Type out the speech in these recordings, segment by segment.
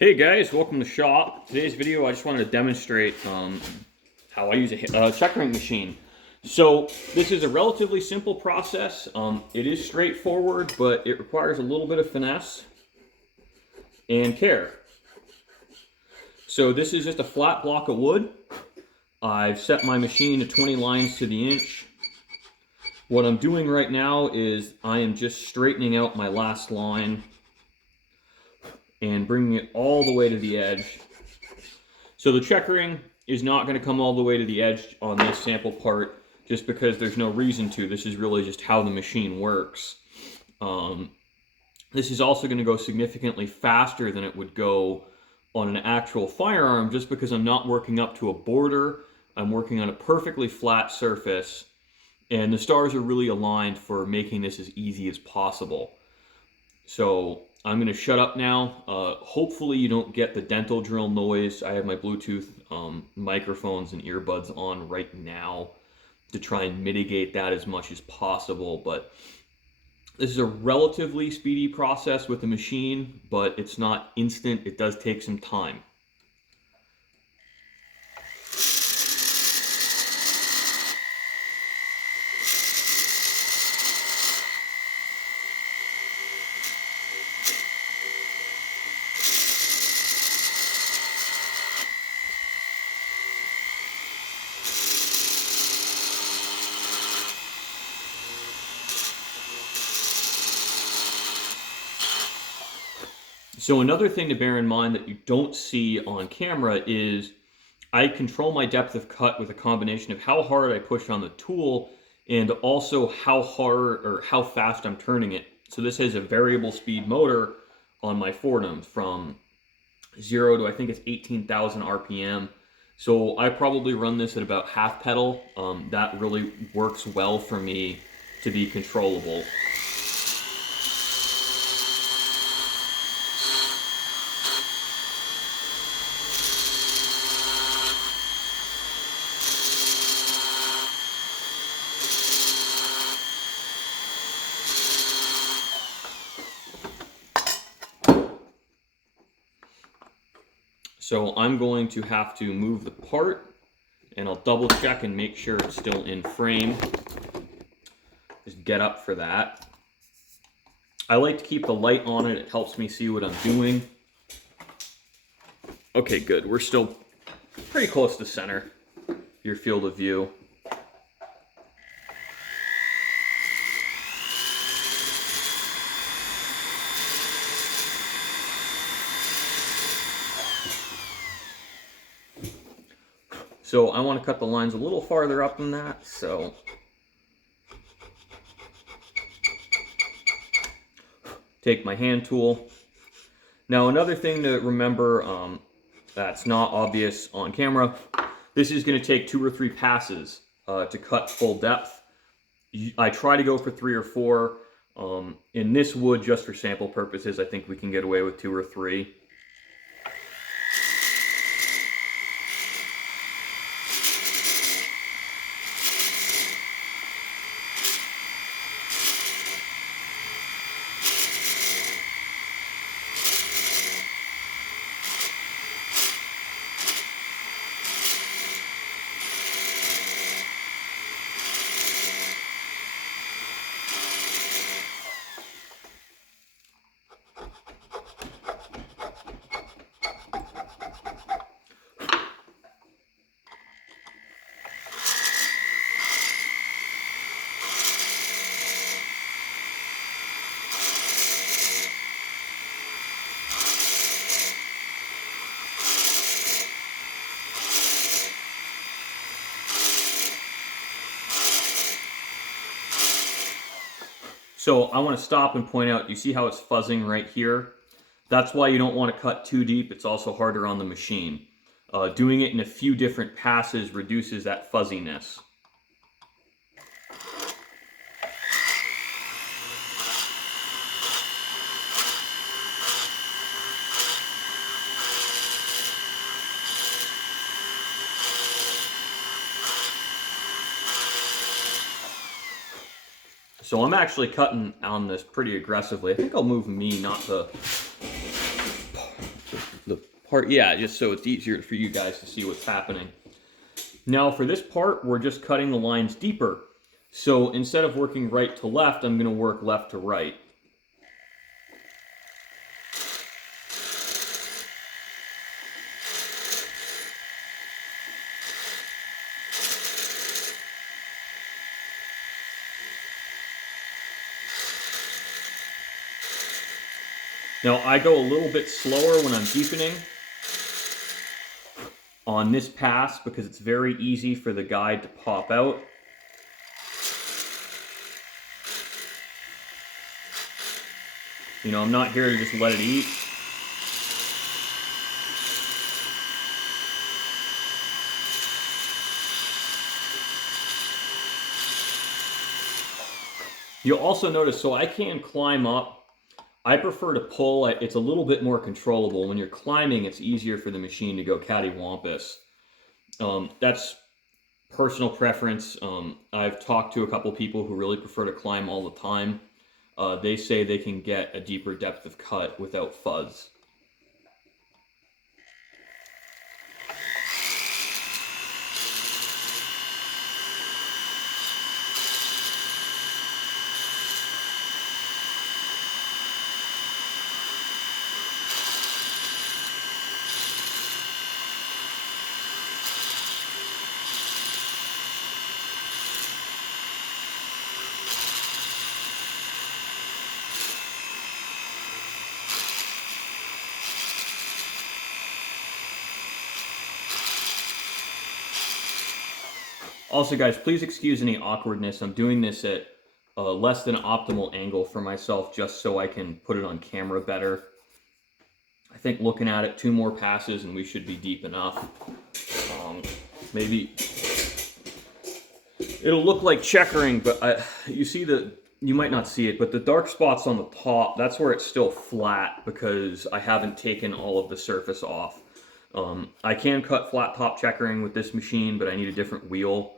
Hey guys, welcome to the shop. Today's video, I just wanted to demonstrate how I use a checkering machine. So this is a relatively simple process. It is straightforward, but it requires a little bit of finesse and care. So this is just a flat block of wood. I've set my machine to 20 lines to the inch. What I'm doing right now is I am just straightening out my last line and bringing it all the way to the edge. So the checkering is not going to come all the way to the edge on this sample part just because there's no reason to. This is really just how the machine works. This is also going to go significantly faster than it would go on an actual firearm just because I'm not working up to a border. I'm working on a perfectly flat surface, and the stars are really aligned for making this as easy as possible. So I'm going to shut up now. Hopefully you don't get the dental drill noise. I have my Bluetooth microphones and earbuds on right now to try and mitigate that as much as possible. But this is a relatively speedy process with the machine, but it's not instant. It does take some time. So another thing to bear in mind that you don't see on camera is I control my depth of cut with a combination of how hard I push on the tool and also how hard or how fast I'm turning it. So this has a variable speed motor on my Fordham from 0 to I think it's 18,000 RPM. So I probably run this at about half pedal. That really works well for me to be controllable. So I'm going to have to move the part, and I'll double check and make sure it's still in frame. Just get up for that. I like to keep the light on it. It helps me see what I'm doing. Okay, good. We're still pretty close to center, your field of view. So I want to cut the lines a little farther up than that, so take my hand tool. Now another thing to remember that's not obvious on camera, this is going to take 2 or 3 passes to cut full depth. I try to go for 3 or 4. In this wood, just for sample purposes, I think we can get away with 2 or 3. So I want to stop and point out, you see how it's fuzzing right here? That's why you don't want to cut too deep. It's also harder on the machine. Doing it in a few different passes reduces that fuzziness. So I'm actually cutting on this pretty aggressively. I think I'll move me, not the the part, yeah, just so it's easier for you guys to see what's happening. Now for this part, we're just cutting the lines deeper. So instead of working right to left, I'm going to work left to right. Now I go a little bit slower when I'm deepening on this pass because it's very easy for the guide to pop out. You know, I'm not here to just let it eat. You'll also notice, so I can climb up. I prefer to pull. It's a little bit more controllable. When you're climbing, it's easier for the machine to go cattywampus. That's personal preference. I've talked to a couple people who really prefer to climb all the time. They say they can get a deeper depth of cut without fuzz. Also, guys, please excuse any awkwardness. I'm doing this at less than optimal angle for myself just so I can put it on camera better. I think looking at it, 2 more passes and we should be deep enough. Maybe it'll look like checkering, but you see you might not see it, but the dark spots on the top, that's where it's still flat because I haven't taken all of the surface off. I can cut flat top checkering with this machine, but I need a different wheel.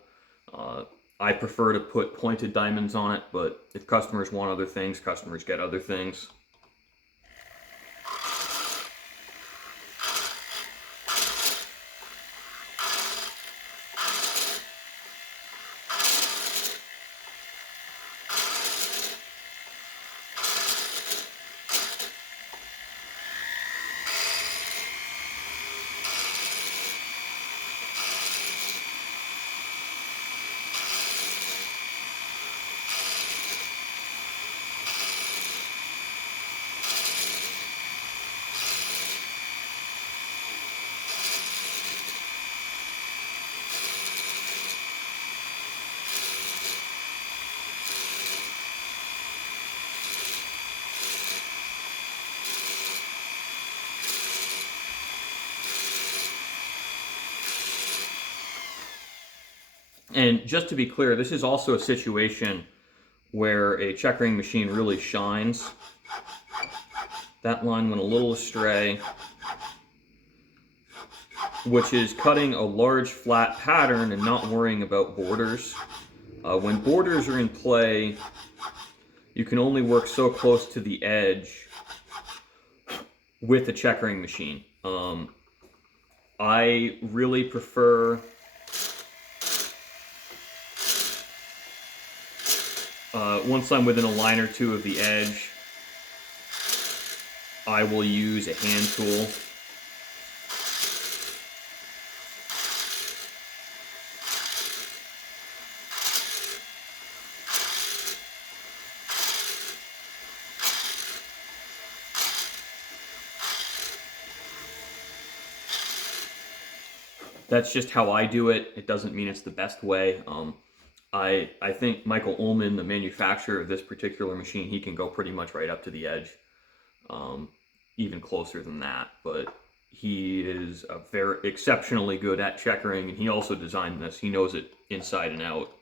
I prefer to put pointed diamonds on it, but if customers want other things, customers get other things. And just to be clear, this is also a situation where a checkering machine really shines. That line went a little astray, which is cutting a large flat pattern and not worrying about borders. When borders are in play, you can only work so close to the edge with a checkering machine. I really prefer once I'm within a line or two of the edge, I will use a hand tool. That's just how I do it. It doesn't mean it's the best way. I think Michael Ullman, the manufacturer of this particular machine, he can go pretty much right up to the edge, even closer than that. But he is very exceptionally good at checkering, and he also designed this. He knows it inside and out.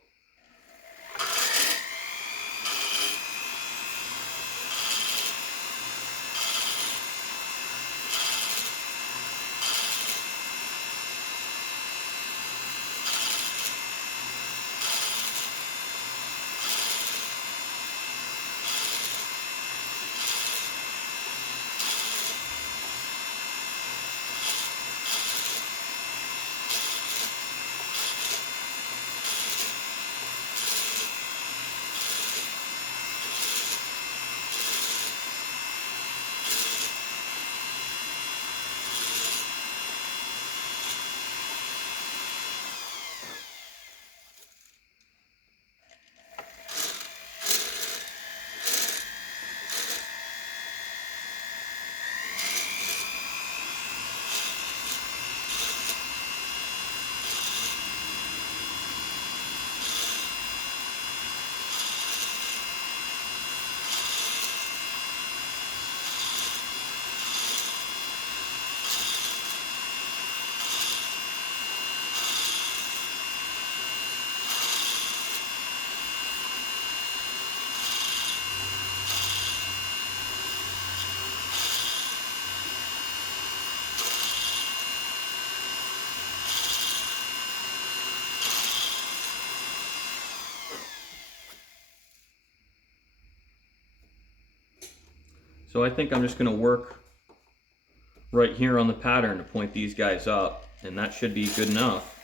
So I think I'm just going to work right here on the pattern to point these guys up, and that should be good enough.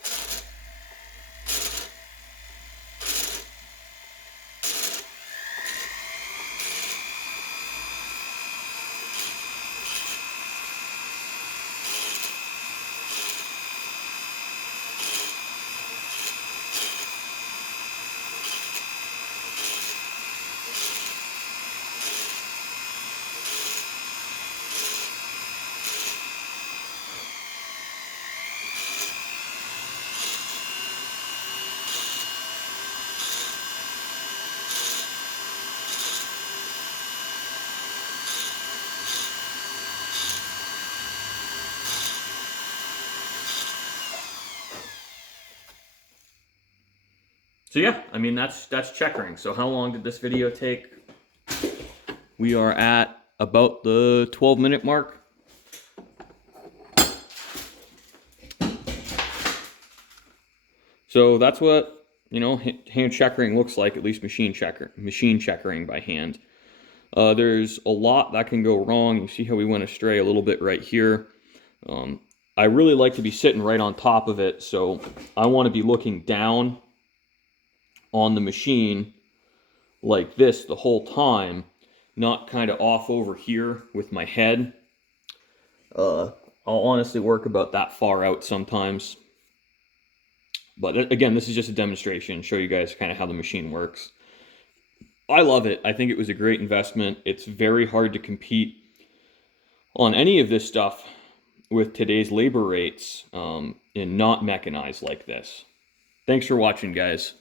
So yeah, I mean, that's checkering. So how long did this video take? We are at about the 12-minute mark. So that's what, you know, hand checkering looks like, at least machine checkering by hand. There's a lot that can go wrong. You see how we went astray a little bit right here. I really like to be sitting right on top of it, so I want to be looking down on the machine like this the whole time, not kind of off over here with my head. I'll honestly work about that far out sometimes. But again, this is just a demonstration, show you guys kind of how the machine works. I love it. I think it was a great investment. It's very hard to compete on any of this stuff with today's labor rates and not mechanized like this. Thanks for watching, guys.